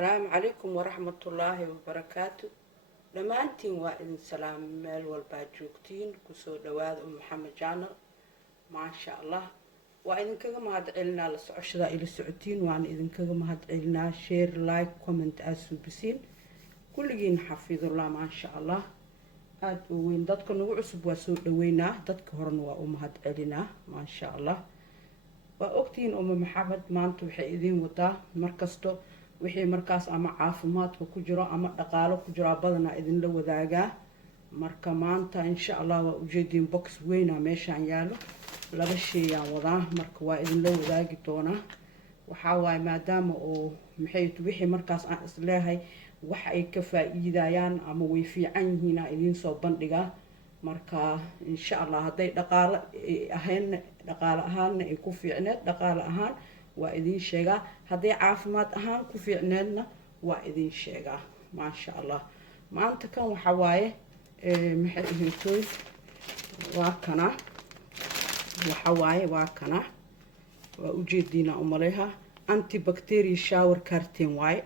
السلام عليكم ورحمة الله وبركاته. دمانتين وإن سلام مال والباجوكتين كسو دواد محمد جانا ما شاء الله. وإذن كذا ما هاد علنا لسعشرة إلى السعودين وعن إذن كذا ما هاد علنا شير لايك كومنت أسوبسين كل جين حفظ الله ما شاء الله. هاد وين دتك نوعصب وسوء دوينا دتك هرنوا هاد علنا ما شاء الله. وأكتين محمد ما أنتم حيدين وطا مركزتو wixii markaas ama caafimaadka ku jiro ama dhaqaalo ku jiro badana idin la wadaagaa marka maanta insha Allah waa ujeedin box weyn ah meeshan yaalo laba shay aan wadaa marka waa idin la wadaagi doona waxa waay maadaama oo maxay wixii markaas aan isleeyahay wax ay ka faa'iidayaan ama way fiican yihiin idin soo bandhiga marka insha Allah haday dhaqaalo ahaan ay ku fiicneed dhaqaalo ahaan waa idin sheega haday caafimaad ahaan ku fiicneedna waa idin sheega ma sha Allah maanta kan waxa waaye maxay ihintooy waa kana waxa waaye waa kana waa ujeedina umaleeha antibacterial shower curtain waaye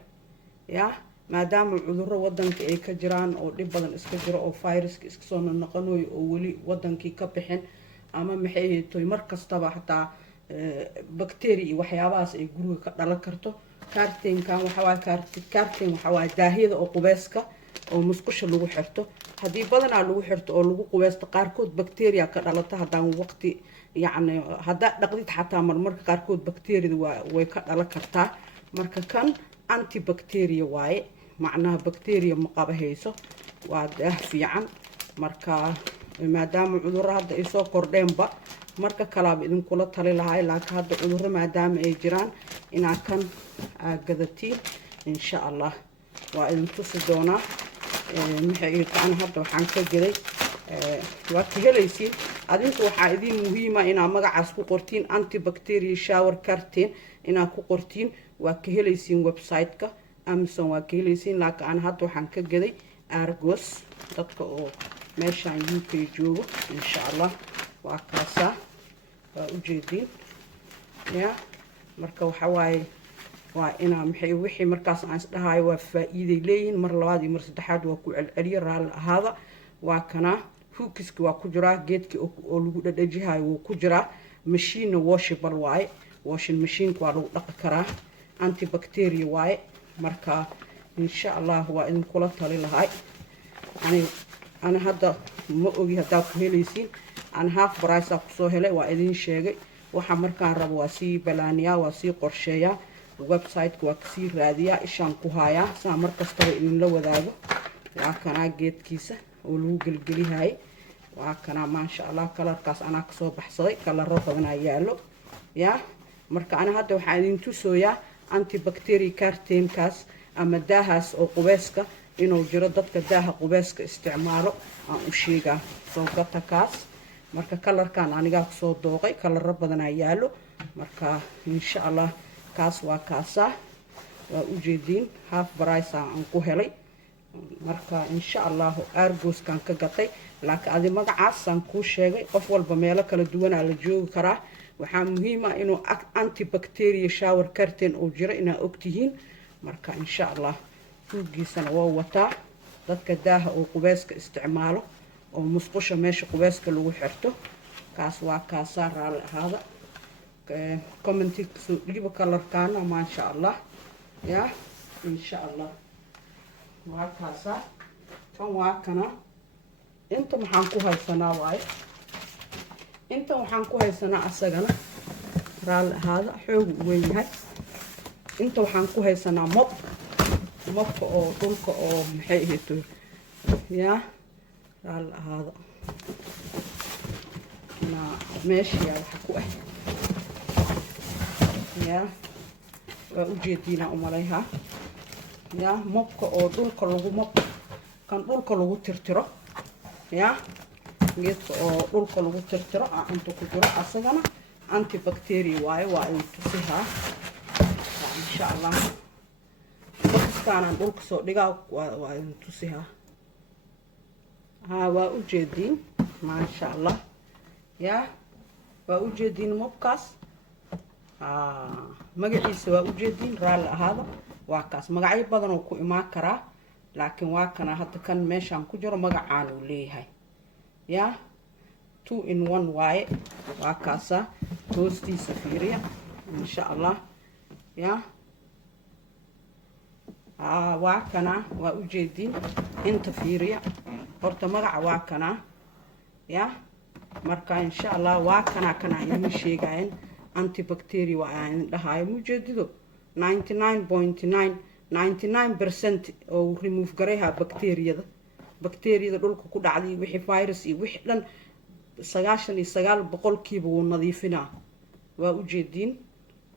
ya maadaama cudurro wadanka ay ka jiraan oo dhib badan iska jiro oo viruska iska soo noqonayo oo wali wadankii ka bixin ama maxay ihintooy mar kastaba hataa bacteria waxyaabahaas ay guriga ka dhalan karto curtain-kan waxa waa daahiyada oo qubayska oo musqusha lagu xirto hadii badanaa lagu xirto oo lagu qubaysto qaarkood bacteria ka dhalata hadaan waqti yacni hadaa dhaqdid xataa marmarka qaarkood bacteria way ka dhalan kartaa marka kan antibacteria waaye macnaha bacteria ma qabahayso waa daah fiican marka maadaama cudurro hadda ay soo kordheenba marka kalaab idin kula tali lahay laakiin hadda cudurro maadaama ay jiraan inaa kan gadatiin insha Allah waa idin tusi doonaa maxay taan hadda waxaan ka galay waa ka helaysiin adinku waxaa idin muhiim ah inaa magacaas ku qortiin antibacterial shower curtain inaa ku qortiin waa ka helaysiin website-ka Amazon waa ka helaysiin laakiin aan hadda waxaan ka galay Argos dadka oo meeshaan UK joogo insha Allah waa kaasa waa ujeedin ya marka waxa waaye waa ina maxay wixii markaas aan isdhahayo waa faa'iido leeyin mar labaad iyo mar saddexaad waa ku celceliyo raal ahaada waa kana hookiska waa ku jira geedkii oo lagu dhadhajihayo wuu ku jira machine washable waaye washing machine waa lagu dhaqi karaa antibacterial waaye marka insha Allah waa idin kula tali lahay أنا هذا ما أجي هذا كهليسين أنا half price أقصه هلا وإذن شيء وحمر كان رب واسي بلانيا واسي قرشيا ويب سايت وكسي راديا إيشان كهايا سامر كستر إن لو ذاك وكنا جيت كيسة ولو جلجلي هاي وكنا ما شاء الله كلر كاس أنا كسو بحصي كلر رب من عياله يا مركا أنا هذا وحالين تسويا أنتي بكتيري كارتين كاس أما داهس أو قباسكا inuu jiro dadka daaha qubayska isticmaalo aan u sheega soo gata kaas marka kalarkan aniga ku soo dooqay kalar badan ay yaalo marka insha Allah kaas waa kaasa waa u jeedin half price aan ku helay marka insha Allah Argos kan ka gatay laakiin adi magacaas aan ku sheegay qof walba meel kala duwan la joogi karaa waxa muhiim ah inuu antibacterial shower curtain oo jiro ina ogtihiin marka insha Allah suugiisana waa wataa dadka daaha oo qubayska isticmaalo oo musqusha meesha qubayska lagu xirto kaas waa kaasa raal ahaada comment soo dhiiba kalarkaana ma sha Allah ya insha Allah waa kaasa kan waa kana inta maxaan ku haysanaa waaye inta waxaan ku haysanaa asagana raal ahaada xoog weyn yahay inta waxaan ku haysanaa mobka oo dhulka oo maxay ahayto ya raal ahaada na meesha waxa ku ah ya waa ujeedina umaleeha ya mobka oo dhulka lagu kan dhulka lagu tirtiro ya geedka oo dhulka lagu tirtiro inta ku jiro asagana antibacterial waaye waa in tusiha insha Allah كان دولك سو دغا waa tusiha waa u jeedin ma sha Allah ya waa u jeedin mobkaas magaciisa waa u jeedin raal ahaada waa kaas magacyo badan oo ku imaan karaa laakiin waa kana hadda kan meeshaan ku jiro magacaan uu leeyahay yaa 2 in 1 waaye waa kaasa hoostiisa fiiriya insha Allah yaa waa kana waa u jeedin inta fiiriya horta magaca waa kana yaa marka insha Allah waa kana inuu sheegayn antibacterial waa aan dhahayo mujeedido 99.999% oo remove gareeha bakteeriyada dhulka ku dhacday wixii virus iyo wixii dhan 99% wuu nadiifinaa waa u jeedin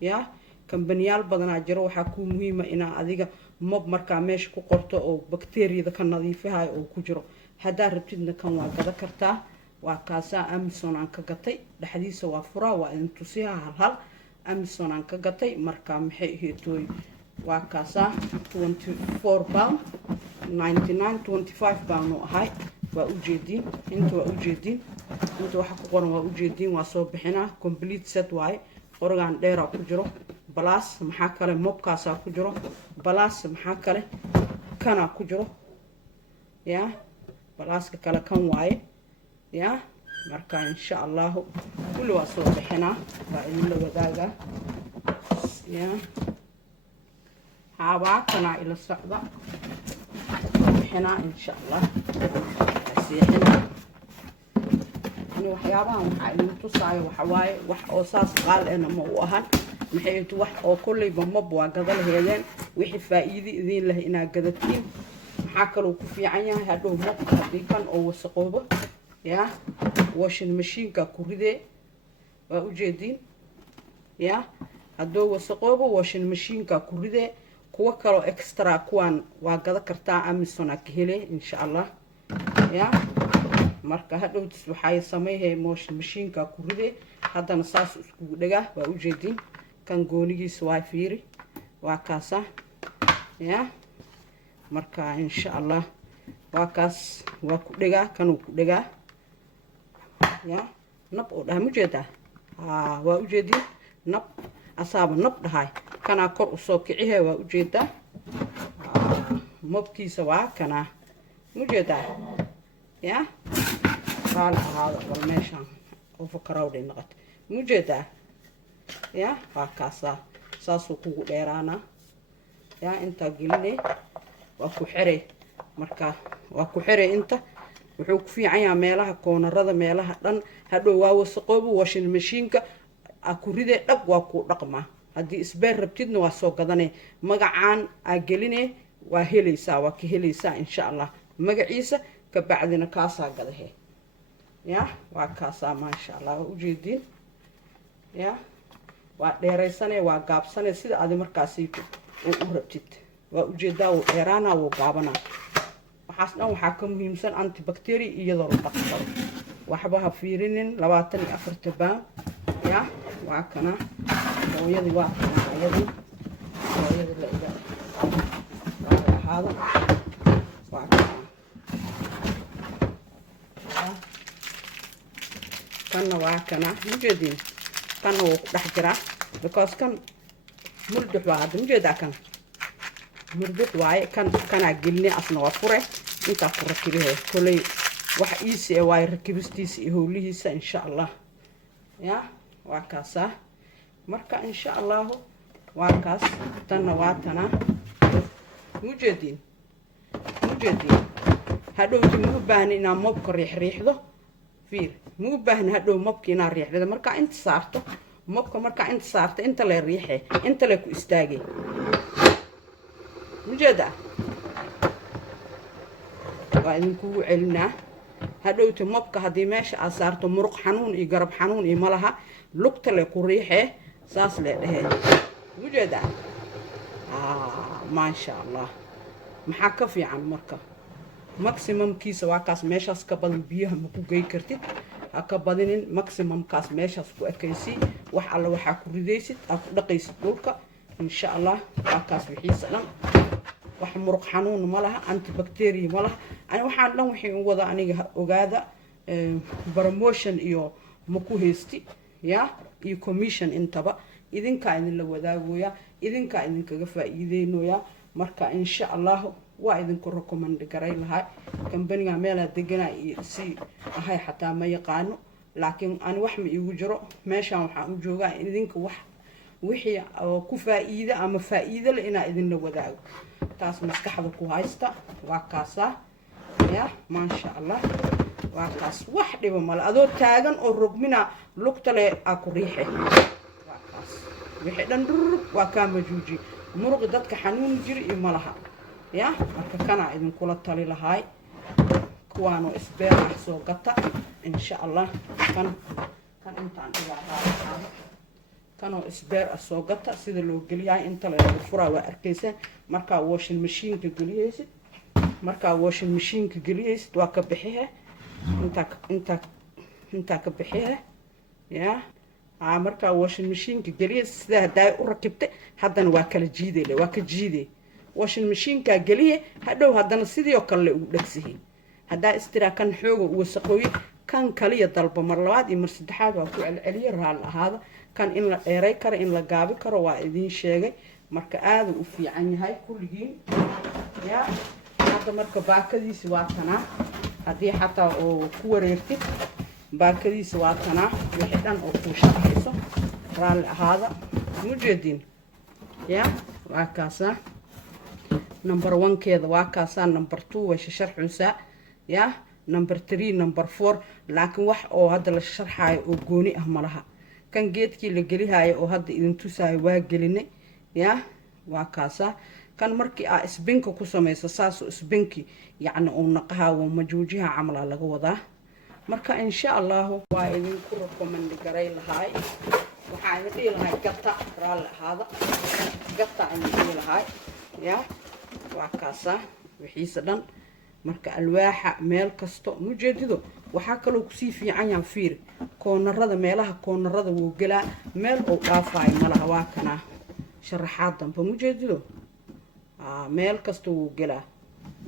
yaa kambaniyaal badanaa jiro waxaa ku muhiim ah inaa adiga mob markaa meesha ku qorto oo bakteeriyada ka nadiifihayo oo ku jiro hadaa rabtidna kan waa gada kartaa waa kaasa Amazon aan ka gatay dhaxdiisa waa furaa waa in tusiyaa hal Amazon aan ka gatay marka maxay ahayd waa kaasa 24 pound 25 pound oo ahay waa u jeedin inta waa u jeedin inta waxa ku qoran waa u jeedin waa soo bixinaa complete set waaye qorgaan dheer ku jiro plus maxaa kale mobkaasa ku jiro plus maxaa kale kana ku jiro yaa pluska kale kan waaye yaa marka insha Allah kullu waa soo bixinaa waa in la wadaaga yaa هذا كنا إلى الصعدة حنا إن شاء الله سيحنا إنه حيابان حايلين تصاي وحواي وحوساس قال أنا موهن محيط أو كل يبمب وقدر هيلين وحي فائدي ذين له إنا قدتين حاكلوا كفي عيا هادو مب كان أو سقوبة يا واش المشين ككوريدة وأوجدين يا هادو سقوبة واش المشين ككوريدة kuwa kale extra kuwan waa gada kartaa Amazon ka helay insha Allah ya marka hadhowtis waxay sameeyay motion machine ka ku riday hadana saas isku dhaga waa u jeedin kan goonigiisa waa fiiri waa kaasa ya marka insha Allah waa kaas waa ku dhaga kan ku dhaga ya nab oo dhahay mujeeda waa u jeedin nab asaaba nab dhahay kana kor u soo kicihay waa u jeedaa mobkiisa waa kana mujeedaa ya qaal ahaada wal meeshan oo fakarowday noqot mujeedaa ya waa kaasa saasuu kugu dheeraana ya inta gelinay waa ku xiray marka waa ku xiray inta wuxuu ku fiican yahay meelaha koonarada meelaha dhan hadhow waa wasaqoobo washing machine-ka ku riday dhaq waa ku dhaqmaa haddii isbeer rabtidna waa soo gadanay magacaan aa gelinay waa helaysaa waa ka helaysaa insha Allah magaciisa ka bacdina kaasaa gadahe ya waa kaasaa maasha Allah u jeedin ya waa dheeraysanay waa gaabsanay sida aad markaasi u rabtid waa u jeedaa oo dheeraana oo gaabana waxaas dhan waxa ka muhiimsan antibacterial iyadoo la dhaqo waxba ha fiirinin 24 baan ya waa kana hooyadii waa hooyadii la ida hada waa kana waa kana mujeedin kana wuu ku dhex jiraa because kan murdux waa hadda mujeedaa kan murdux waaye kana gelini asna waa fure inta ku rakibahay kulay wax iisi waa rakibistiisa iyo howlihiisa insha Allah ya waa kaasa marka insha Allah waa kaas tan waa tana mujeedin hadhowti muu baahan inaa mobka riixdo fiir muu baahan hadhow mobka inaa riixdo marka inta saarto mobka marka inta saarto inta la riixay inta la ku istaagay mujeeda waa idinku celinaa hadhowti mobka haddii meesha aad saarto muruq xanuun iyo garab xanuun iyo malaha lugta le ku riixee saas le dhahe mujeeda maasha Allah maxaa ka fiican marka maximum kiisa waa kaas meeshaas ka badan biyaha ma ku geey kartid ha ka badinin maximum kaas meeshaas ku ekaysi wax alla waxa ku ridaysid aad ku dhaqaysid dhulka insha Allah waa kaas wixiisa dhan wax muruq xanuun ma laha antibacterial ma laha ani waxaan dhan wixii u wada aniga ogaada promotion iyo ma ku heesti ya iyo commission intaba idinka idin la wadaagoya idinkaga faa'iideynoya marka insha Allah waa idinku recommend garay lahay kambaniga meela deganaa si ahay xataa ma yaqaano laakiin aan wax ma iigu jiro meeshaan waxaan u joogaa idinka wax wixii ku faa'iido ama faa'iido leh inaa idin la wadaago taas maskaxda ku haysta waa kaasa ya maasha Allah waa kaas wax dhibo mal adoo taagan oo rogmina lugta leh ku riixay waa kaas wixii dhan waa ka majuuji muruq dadka xanuun jiri iyo malaha ya marka kana idin kula tali lahay kuwaano isbeer ah soo gata insha Allah kan intaan ilaahay kanoo isbeer ah soo gata sida loo geliyaa inta la furaa waa arkaysan marka washing machine ka geliyaysid marka washing machine ka geliyaysid waa ka bixiye inta ka bixiye ya marka washing machine ka geliyaysid sida haday u rakibtay haddana waa kala jiideele waa ka jiideey washing machine ka geliye hadhow haddana sidoo kale u dhagsihi hadaa istira kan xooga uu wasaqooyay kan kaliya dalba mar labaad iyo mar saddexaad waa ku celceliye raal ahaada kan in la dheeray karo in la gaabi karo waa idin sheegay marka aad u fiican yahay kulligiin ya hadda marka baakadiisi waa tanaa haddii xataa oo ku wareegtid baakadiisi waa tanaa wixii dhan oo ku shaqayso raal ahaada mujeedin ya waa kaasa number 1 keeda waa kaasa number 2 way sharxaysaa ya number 3 number 4 laakiin wax oo hadda la sharxayo oo gooni ah malaha kan geedkii la gelihayo oo hadda idin tusaayo waa gelinay ya waa kaasa kan markii isbinka ku sameeyso saaso isbinki yacni oo naqahawo majuujiha camala laga wadaa marka insha Allah waa idin ku recommend garay lahay waxaan idin lahay gata raal ahaada gata aan idin lahay ya waa kaasa wixiisa dhan marka alwaaxa meel kasto mujeedido waxa kale ku sii fiican yaan fiir koonarada meelaha koonarada wuu galaa meel oo dhaafay malaha waa kana sharaxaad danba mujeedido meel kasto wuu galaa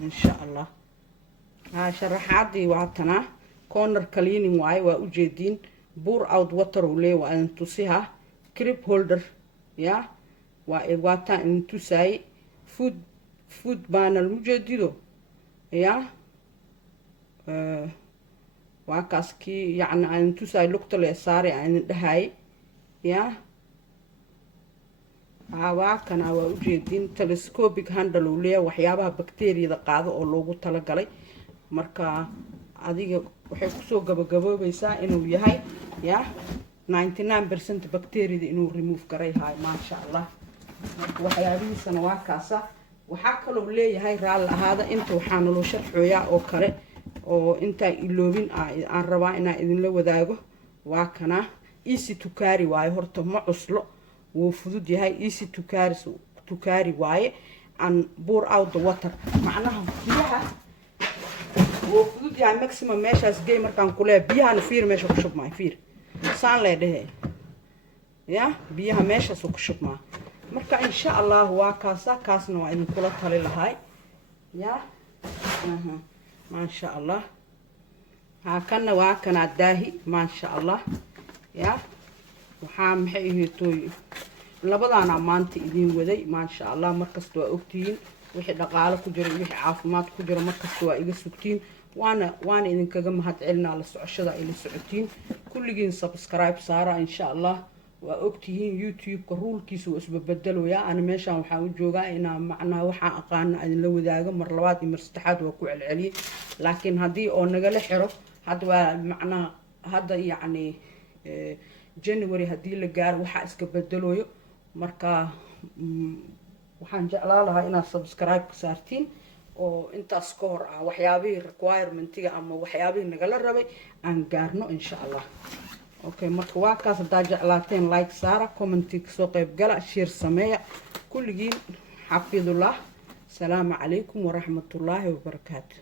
insha Allah sharaxaadii waa tana corner cleaning waay waa u jeedin pour out water oo leeyahay aan tusiha clip holder ya waa taa in tusay food panel mujeedido ya waa kaski yani aan tusay lugta la saari aan dhahay ya waa kana waa u jeedin telescopic handle oo leeyahay waxyaabaha bakteeriyada qaado oo loogu tala galay marka adiga waxay ku soo gabagaboobaysaa inuu yahay ya 99% bakteeriyada inuu remove garay hay ma sha Allah marka waxyaabihiisana waa kaasa waxa kale oo leeyahay raal ahaada inta waxaan loo sharxoyaa oo kale oo inta iloobin aan rabaa inaan idin la wadaago waa kana easy to carry waaye horta ma cuslo wuu fudud yahay easy to carry waaye and pour out the water macnaha biyaha wuu fudud yahay maximum meeshaas gey markaan ku leeyahay biyaha fiir meesha ku shubmay fiir saan leedahay ya biyaha meeshaas ku shubmaa marka insha Allah waa kaasna waa idin kula tali lahay ya ma sha Allah kana waa kana daahi ma sha Allah ya waxa maxay ihitooy labadana maanta idin waday ma sha Allah markasta waa ogtiin wixii dhaqaale ku jiro wixii caafimaad ku jiro markasta waa iga sugtiin waana idin kaga mahadcelinaa la socoshada ila socotiin kulligiin subscribe saara insha Allah waa ogtihiin YouTube ka ruulkiisu isbeddelaya ana meeshan waxa uu joogaa inaan macnaa waxa aqaan idin la wadaago mar labaad iyo mar saddexaad waa ku celceliyay laakiin hadii oo naga la xiro hadda waa macnaa hadda yacni January hadii la gaar waxa iska bedelayo marka waxaan jeclaan lahaa inaad subscribe ku saartiin oo intaas ka hor waxyaabihii requirementiga ama waxyaabihii naga la rabay aan gaarno insha Allah okay marka waa kaas hadaa jeclaateen like saara comment soo qayb gala share sameeya kulligiin xafidullah salaamu calaykum wa rahmatullaahi wa barakaatuh